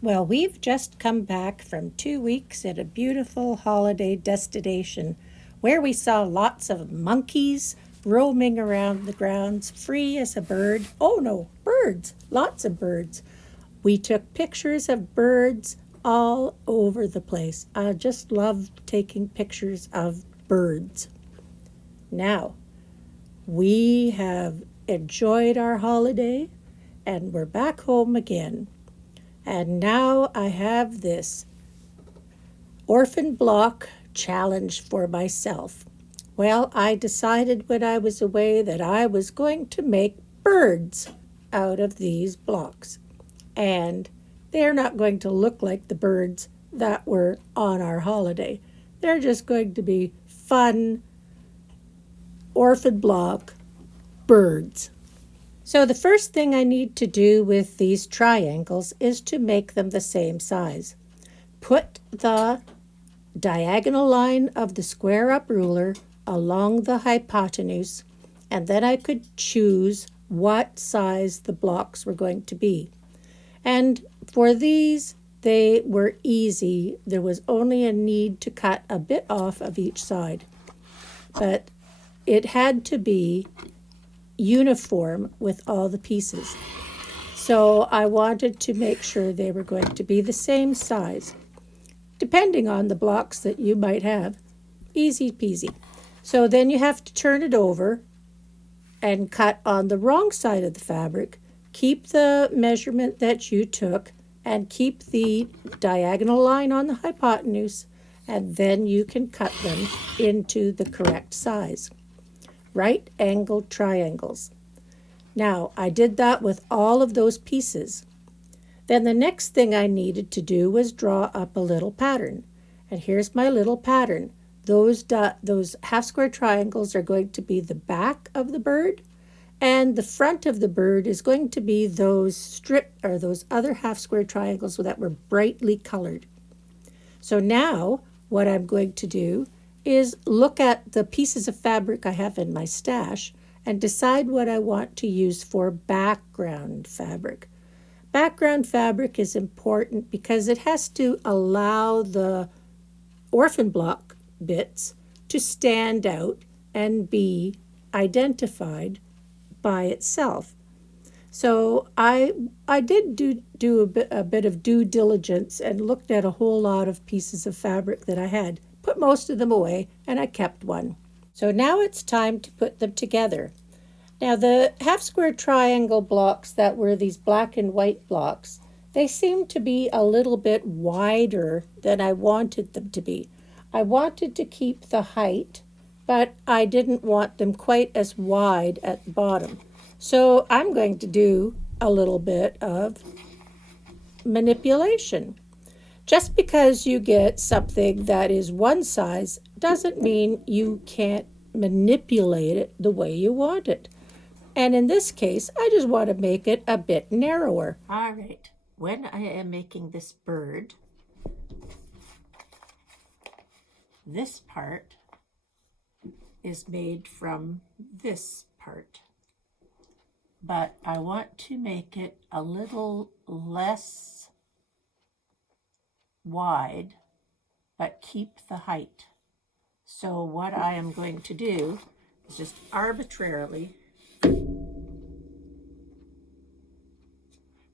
Well, we've just come back from 2 weeks at a beautiful holiday destination where we saw lots of monkeys roaming around the grounds, free as a bird. Oh no, birds! Lots of birds. We took pictures of birds all over the place. I just love taking pictures of birds. Now, we have enjoyed our holiday and we're back home again. And now I have this orphan block challenge for myself. Well, I decided when I was away that I was going to make birds out of these blocks. And they're not going to look like the birds that were on our holiday. They're just going to be fun orphan block birds. So the first thing I need to do with these triangles is to make them the same size. Put the diagonal line of the square up ruler along the hypotenuse, and then I could choose what size the blocks were going to be. And for these, they were easy. There was only a need to cut a bit off of each side. But it had to be uniform with all the pieces. So I wanted to make sure they were going to be the same size, depending on the blocks that you might have. Easy peasy. So then you have to turn it over and cut on the wrong side of the fabric. Keep the measurement that you took and keep the diagonal line on the hypotenuse, and then you can cut them into the correct size. Right angled triangles. Now, I did that with all of those pieces. Then the next thing I needed to do was draw up a little pattern. And here's my little pattern. Those half square triangles are going to be the back of the bird, and the front of the bird is going to be those those other half square triangles that were brightly colored. So now what I'm going to do is look at the pieces of fabric I have in my stash and decide what I want to use for background fabric. Background fabric is important because it has to allow the orphan block bits to stand out and be identified by itself. So I did do a bit of due diligence and looked at a whole lot of pieces of fabric that I had. Put most of them away, and I kept one. So now it's time to put them together. Now the half square triangle blocks that were these black and white blocks, they seem to be a little bit wider than I wanted them to be. I wanted to keep the height, but I didn't want them quite as wide at the bottom. So I'm going to do a little bit of manipulation. Just because you get something that is one size doesn't mean you can't manipulate it the way you want it. And in this case, I just want to make it a bit narrower. All right, when I am making this bird, this part is made from this part. But I want to make it a little less wide, but keep the height. So what I am going to do is just arbitrarily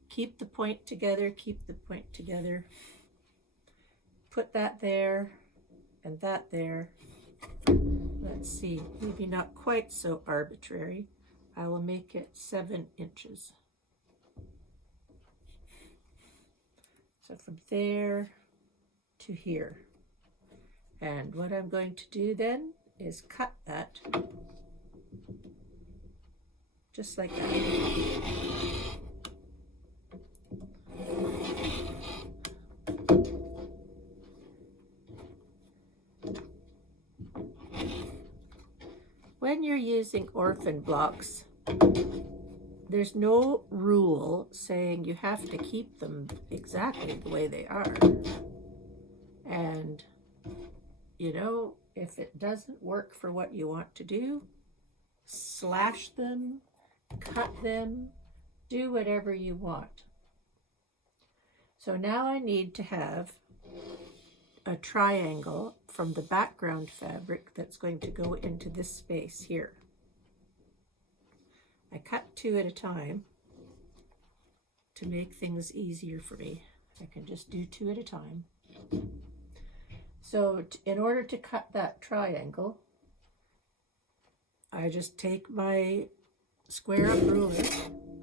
keep the point together, put that there and that there. Let's see, maybe not quite so arbitrary. I will make it 7 inches. So from there to here. And what I'm going to do then is cut that just like that. When you're using orphan blocks, there's no rule saying you have to keep them exactly the way they are. And, you know, if it doesn't work for what you want to do, slash them, cut them, do whatever you want. So now I need to have a triangle from the background fabric that's going to go into this space here. I cut 2 at a time to make things easier for me. I can just do 2 at a time. So in order to cut that triangle, I just take my square ruler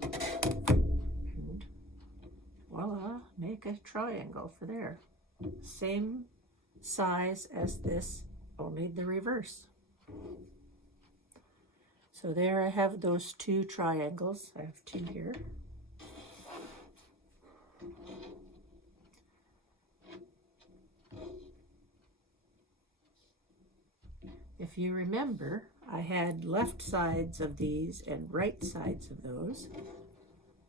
and voila, make a triangle for there. Same size as this, only the reverse. So there I have those 2 triangles. I have 2 here. If you remember, I had left sides of these and right sides of those.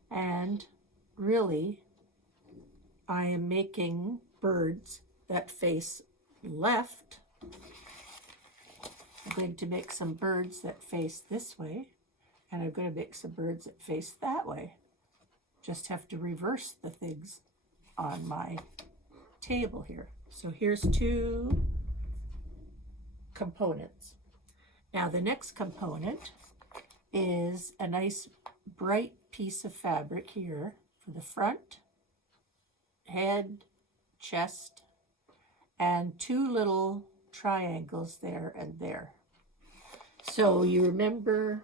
And really, I am making birds that face left. I'm going to make some birds that face this way, and I'm going to make some birds that face that way. Just have to reverse the things on my table here. So here's 2 components. Now the next component is a nice bright piece of fabric here for the front, head, chest, and 2 little triangles there and there. So you remember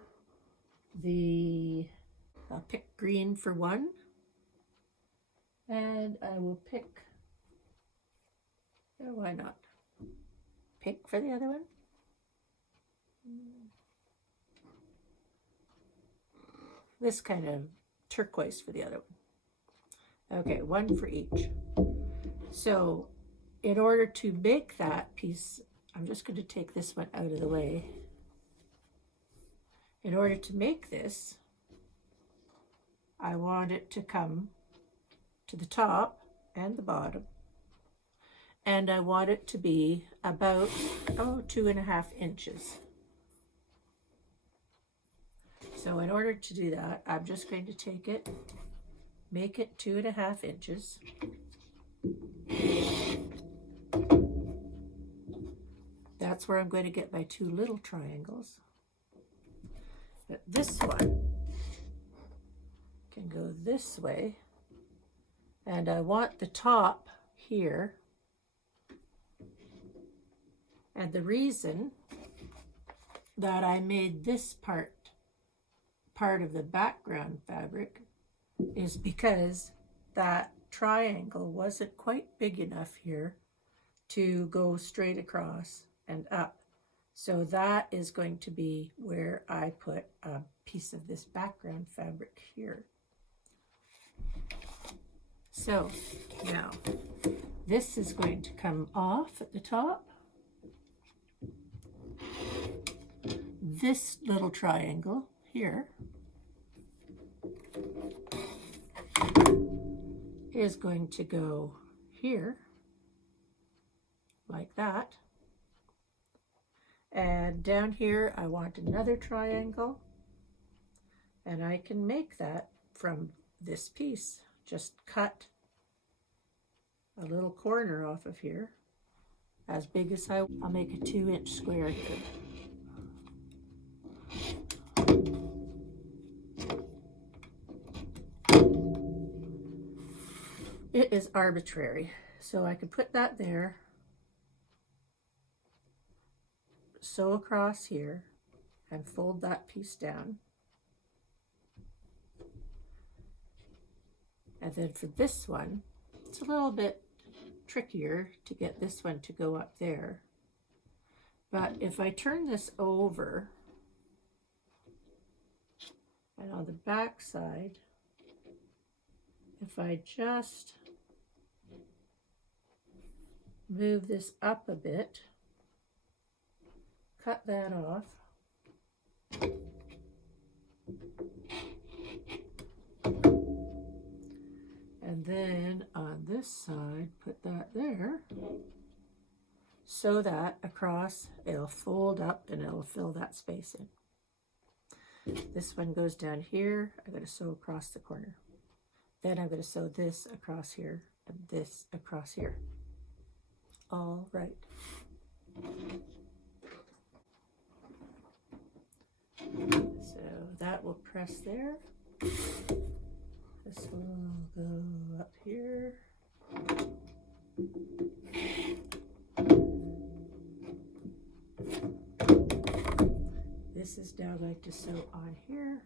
I'll pick green for one, and I will pick, why not? Pink for the other one. This kind of turquoise for the other one. Okay, 1 for each. So in order to make that piece, I'm just going to take this one out of the way. In order to make this, I want it to come to the top and the bottom. And I want it to be about 2.5 inches. So in order to do that, I'm just going to take it, make it 2.5 inches. That's where I'm going to get my 2 little triangles. But this one can go this way, and I want the top here. And the reason that I made this part of the background fabric is because that triangle wasn't quite big enough here to go straight across and up. So that is going to be where I put a piece of this background fabric here. So now this is going to come off at the top. This little triangle here is going to go here like that. And down here I want another triangle, and I can make that from this piece. Just cut a little corner off of here as big as I'll make a 2-inch square here. It is arbitrary, so I could put that there, sew across here, and fold that piece down. And then for this one, it's a little bit trickier to get this one to go up there. But if I turn this over, and on the back side, if I just move this up a bit, cut that off, and then on this side put that there, so that across it'll fold up and it'll fill that space in. This one goes down here. I'm going to sew across the corner. Then I'm going to sew this across here and this across here. All right. So that will press there. This will go up here. This is now going to sew on here.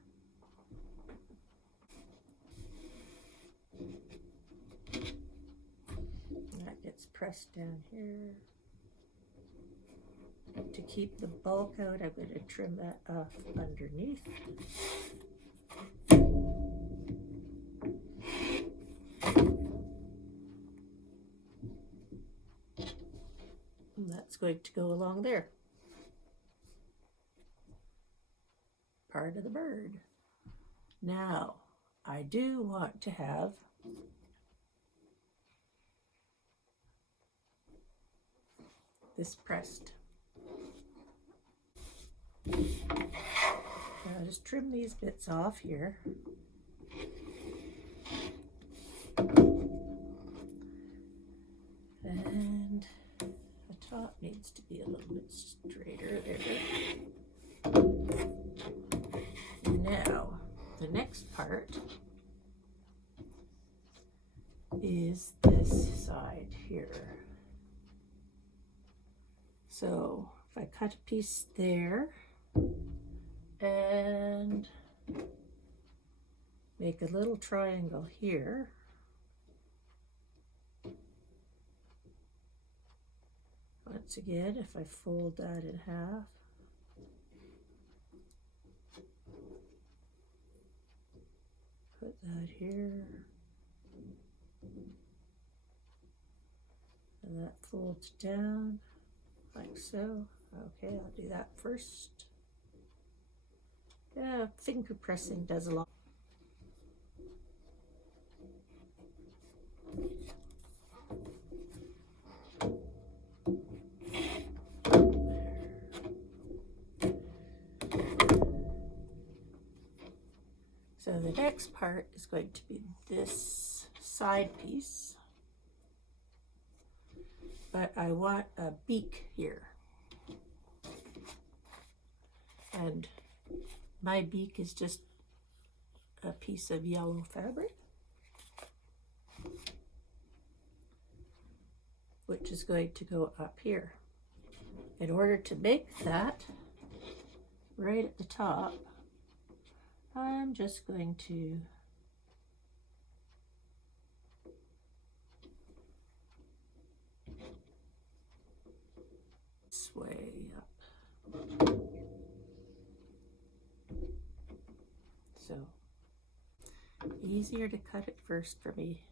And that gets pressed down here. To keep the bulk out, I'm going to trim that off underneath. And that's going to go along there. Part of the bird. Now, I do want to have this pressed. Now just trim these bits off here. And the top needs to be a little bit straighter there. Now, the next part is this side here. So if I cut a piece there and make a little triangle here, once again, if I fold that in half, put that here, and that folds down like so. Okay, I'll do that first. Yeah, finger pressing does a lot. So the next part is going to be this side piece, but I want a beak here. And my beak is just a piece of yellow fabric, which is going to go up here. In order to make that, right at the top, I'm just going to sway up. So, easier to cut it first for me.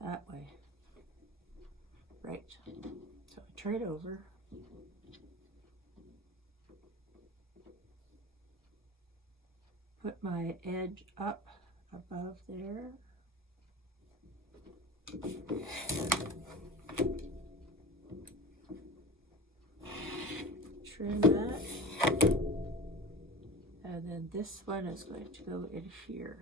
That way. Right. So I turn it over. Put my edge up above there. Trim that. And then this one is going to go in here.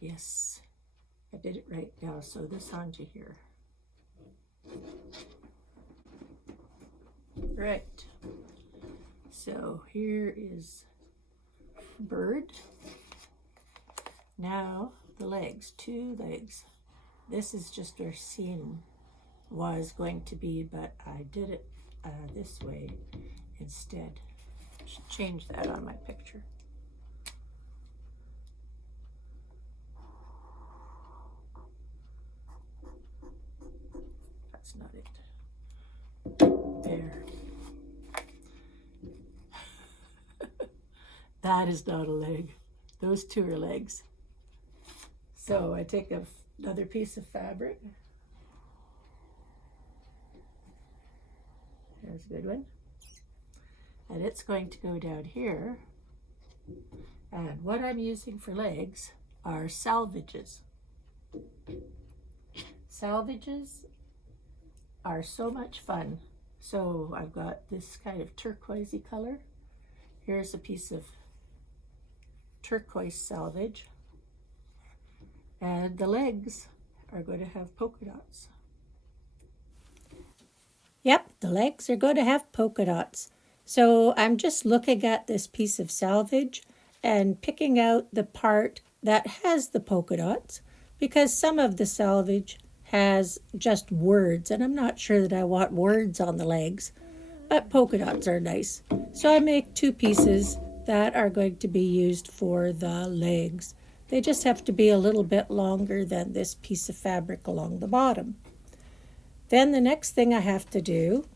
Yes, I did it right now. So this onto here. Right. So here is bird. Now the legs, 2 legs. This is just where seam was going to be, but I did it this way instead. Should change that on my picture. That's not it. There. That is not a leg. Those 2 are legs. So I take another piece of fabric. There's a good one. And it's going to go down here. And what I'm using for legs are salvages. Salvages are so much fun So I've got this kind of turquoisey color. Here's a piece of turquoise salvage. And the legs are going to have polka dots. Yep, the legs are going to have polka dots. So I'm just looking at this piece of salvage and picking out the part that has the polka dots, because some of the salvage has just words, and I'm not sure that I want words on the legs, but polka dots are nice. So I make two pieces that are going to be used for the legs. They just have to be a little bit longer than this piece of fabric along the bottom. Then the next thing I have to do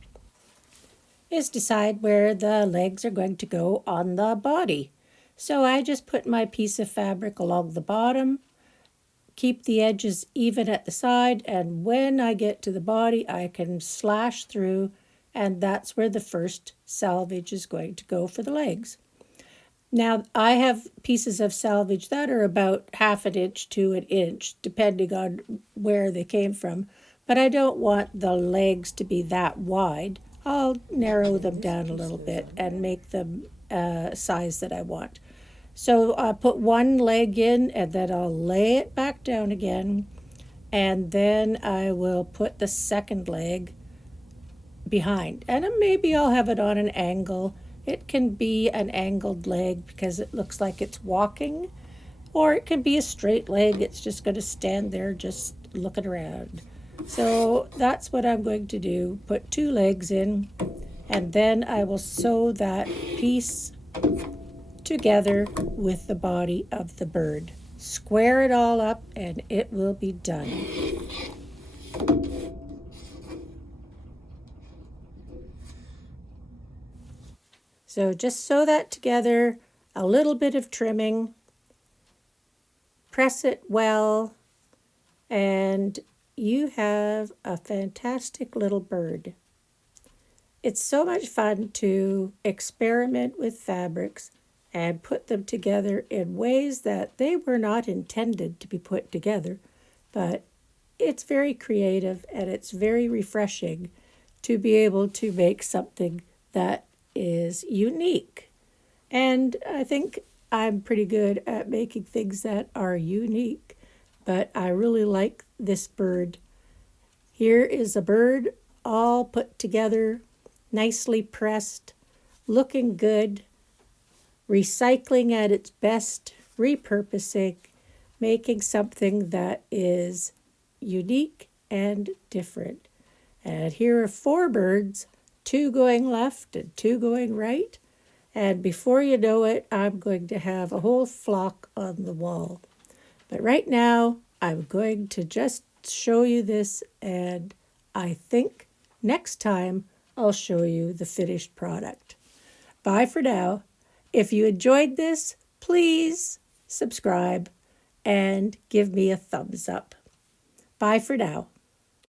is decide where the legs are going to go on the body. So I just put my piece of fabric along the bottom, keep the edges even at the side, and when I get to the body, I can slash through, and that's where the first salvage is going to go for the legs. Now, I have pieces of salvage that are about 1/2 inch to 1 inch, depending on where they came from, but I don't want the legs to be that wide. I'll narrow them down a little bit and make them size that I want. So I'll put one leg in, and then I'll lay it back down again, and then I will put the second leg behind. And maybe I'll have it on an angle. It can be an angled leg because it looks like it's walking, or it can be a straight leg. It's just going to stand there just looking around. So that's what I'm going to do. Put two legs in, and then I will sew that piece together with the body of the bird. Square it all up and it will be done. So just sew that together, a little bit of trimming, press it well, and you have a fantastic little bird. It's so much fun to experiment with fabrics and put them together in ways that they were not intended to be put together, but it's very creative and it's very refreshing to be able to make something that is unique. And I think I'm pretty good at making things that are unique, but I really like this bird. Here is a bird all put together, nicely pressed, looking good, recycling at its best, repurposing, making something that is unique and different. And here are 4 birds, 2 going left and 2 going right. And before you know it, I'm going to have a whole flock on the wall. But right now, I'm going to just show you this, and I think next time I'll show you the finished product. Bye for now. If you enjoyed this, please subscribe and give me a thumbs up. Bye for now.